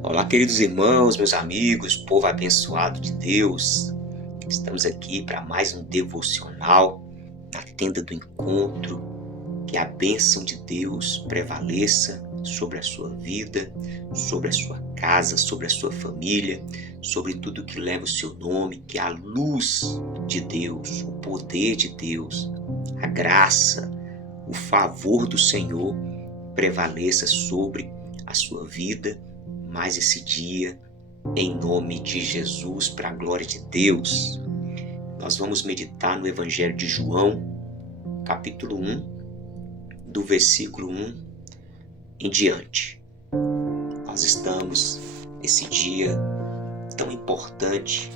Olá, queridos irmãos, meus amigos, povo abençoado de Deus. Estamos aqui para mais um devocional na tenda do encontro. Que a bênção de Deus prevaleça sobre a sua vida, sobre a sua casa, sobre a sua família, sobre tudo que leva o seu nome. Que a luz de Deus, o poder de Deus, a graça, o favor do Senhor prevaleça sobre a sua vida mais esse dia, em nome de Jesus, para a glória de Deus. Nós vamos meditar no Evangelho de João, capítulo 1, do versículo 1 em diante. Nós estamos nesse dia tão importante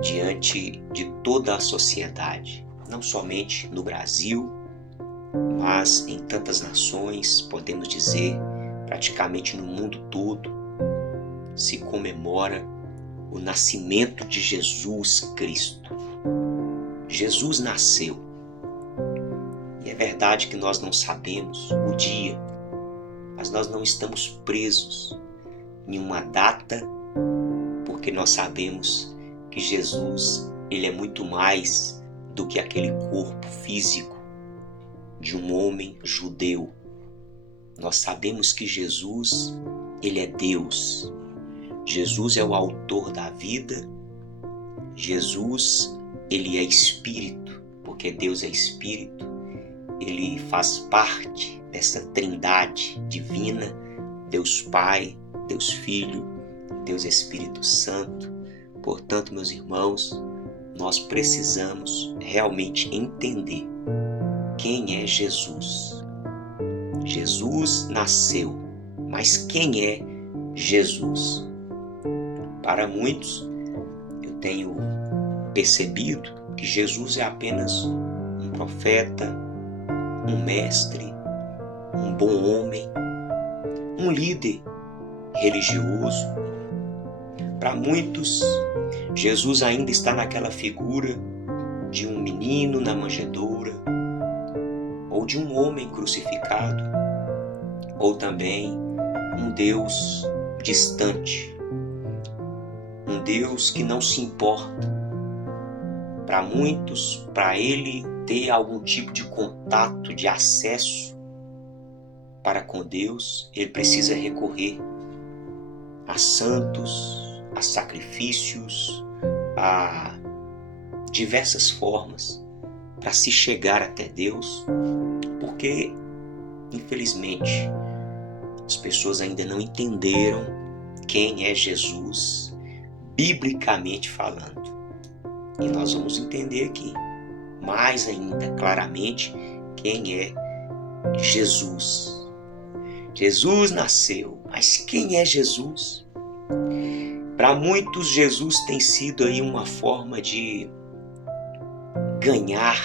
diante de toda a sociedade, não somente no Brasil, mas em tantas nações, podemos dizer, praticamente no mundo todo, se comemora o nascimento de Jesus Cristo. Jesus nasceu. E é verdade que nós não sabemos o dia, mas nós não estamos presos em uma data, porque nós sabemos que Jesus, ele é muito mais do que aquele corpo físico de um homem judeu. Nós sabemos que Jesus, ele é Deus. Jesus é o autor da vida. Jesus, ele é Espírito, porque Deus é Espírito. Ele faz parte dessa trindade divina, Deus Pai, Deus Filho, Deus Espírito Santo. Portanto, meus irmãos, nós precisamos realmente entender quem é Jesus. Jesus nasceu, mas quem é Jesus? Para muitos, eu tenho percebido que Jesus é apenas um profeta, um mestre, um bom homem, um líder religioso. Para muitos, Jesus ainda está naquela figura de um menino na manjedoura, ou de um homem crucificado, ou também um Deus distante, um Deus que não se importa. Para muitos, para ele ter algum tipo de contato, de acesso para com Deus, ele precisa recorrer a santos, a sacrifícios, a diversas formas para se chegar até Deus, porque, infelizmente, as pessoas ainda não entenderam quem é Jesus, biblicamente falando. E nós vamos entender aqui, mais ainda claramente, quem é Jesus. Jesus nasceu, mas quem é Jesus? Para muitos, Jesus tem sido aí uma forma de ganhar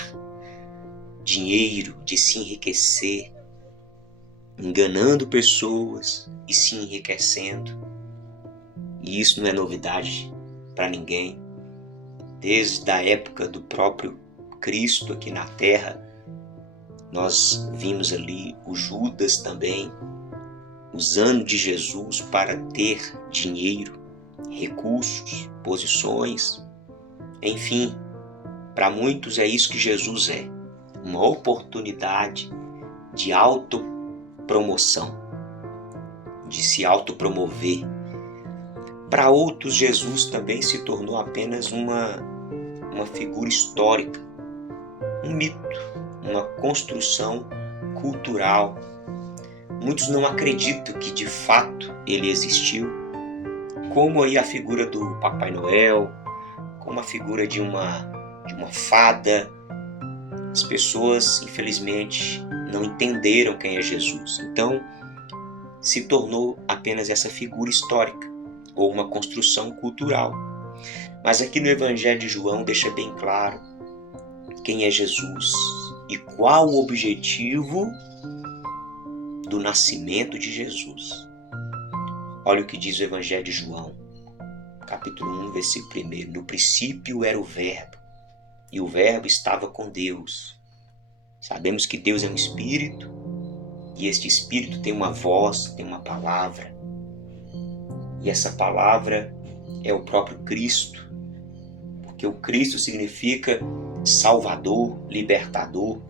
dinheiro, de se enriquecer, enganando pessoas e se enriquecendo. E isso não é novidade para ninguém. Desde a época do próprio Cristo aqui na terra, nós vimos ali o Judas também usando de Jesus para ter dinheiro, recursos, posições, enfim. Para muitos é isso que Jesus é, uma oportunidade de autopromoção, de se autopromover. Para outros, Jesus também se tornou apenas uma figura histórica, um mito, uma construção cultural. Muitos não acreditam que de fato ele existiu, como aí a figura do Papai Noel, como a figura de uma fada. As pessoas, infelizmente, não entenderam quem é Jesus. Então, se tornou apenas essa figura histórica ou uma construção cultural. Mas aqui no Evangelho de João deixa bem claro quem é Jesus e qual o objetivo do nascimento de Jesus. Olha o que diz o Evangelho de João, capítulo 1, versículo 1. No princípio era o Verbo, e o Verbo estava com Deus. Sabemos que Deus é um Espírito, e este Espírito tem uma voz, tem uma palavra. E essa palavra é o próprio Cristo, porque o Cristo significa Salvador, Libertador.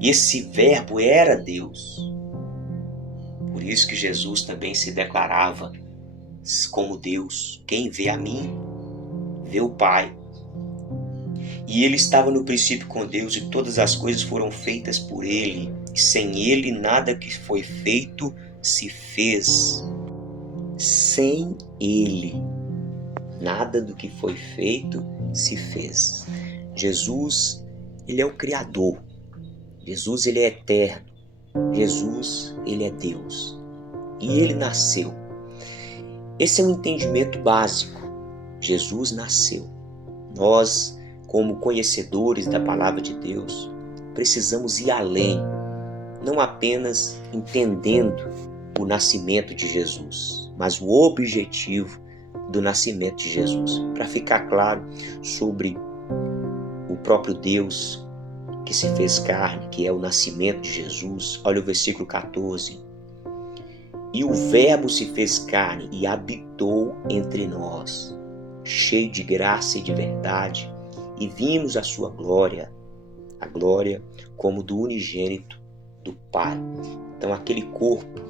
E esse verbo era Deus. Por isso que Jesus também se declarava como Deus. Quem vê a mim, vê o Pai. E ele estava no princípio com Deus e todas as coisas foram feitas por ele. E sem ele nada que foi feito se fez. Sem ele nada do que foi feito se fez. Jesus, ele é o Criador. Jesus, ele é eterno. Jesus, ele é Deus. E ele nasceu. Esse é um entendimento básico. Jesus nasceu. Nós, como conhecedores da palavra de Deus, precisamos ir além, não apenas entendendo o nascimento de Jesus, mas o objetivo do nascimento de Jesus. Para ficar claro sobre o próprio Deus que se fez carne, que é o nascimento de Jesus, olha o versículo 14. E o Verbo se fez carne e habitou entre nós, cheio de graça e de verdade, e vimos a sua glória, a glória como do unigênito do Pai. Então aquele corpo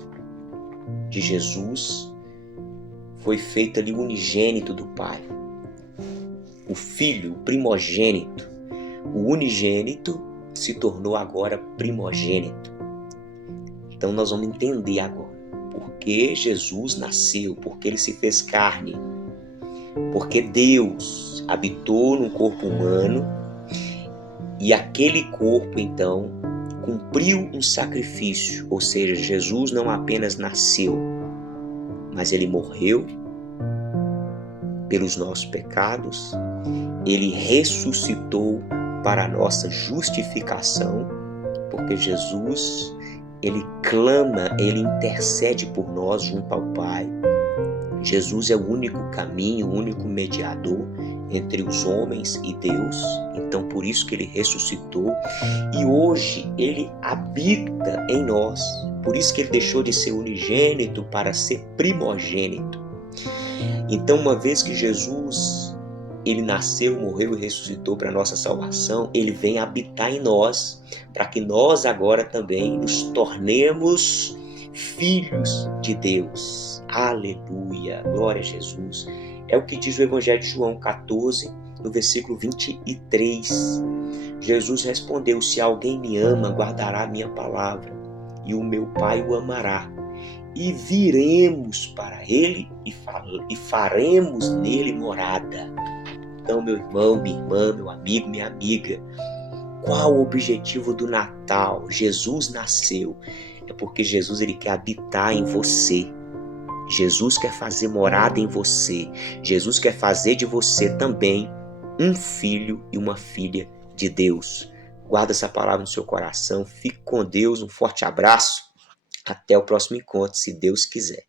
de Jesus foi feito ali unigênito do Pai. O Filho, o primogênito, o unigênito se tornou agora primogênito. Então nós vamos entender agora por que Jesus nasceu, porque ele se fez carne, porque Deus habitou no corpo humano e aquele corpo então cumpriu um sacrifício, ou seja, Jesus não apenas nasceu, mas ele morreu pelos nossos pecados, ele ressuscitou para a nossa justificação, porque Jesus, ele clama, ele intercede por nós junto ao Pai. Jesus é o único caminho, o único mediador entre os homens e Deus. Então, por isso que ele ressuscitou e hoje ele habita em nós. Por isso que ele deixou de ser unigênito para ser primogênito. Então, uma vez que Jesus, ele nasceu, morreu e ressuscitou para a nossa salvação, ele vem habitar em nós, para que nós agora também nos tornemos filhos de Deus. Aleluia, glória a Jesus. É o que diz o Evangelho de João 14, no versículo 23. Jesus respondeu: se alguém me ama, guardará a minha palavra, e o meu Pai o amará. E viremos para ele e faremos nele morada. Então, meu irmão, minha irmã, meu amigo, minha amiga, qual o objetivo do Natal? Jesus nasceu. É porque Jesus, ele quer habitar em você. Jesus quer fazer morada em você. Jesus quer fazer de você também um filho e uma filha de Deus. Guarda essa palavra no seu coração. Fique com Deus. Um forte abraço. Até o próximo encontro, se Deus quiser.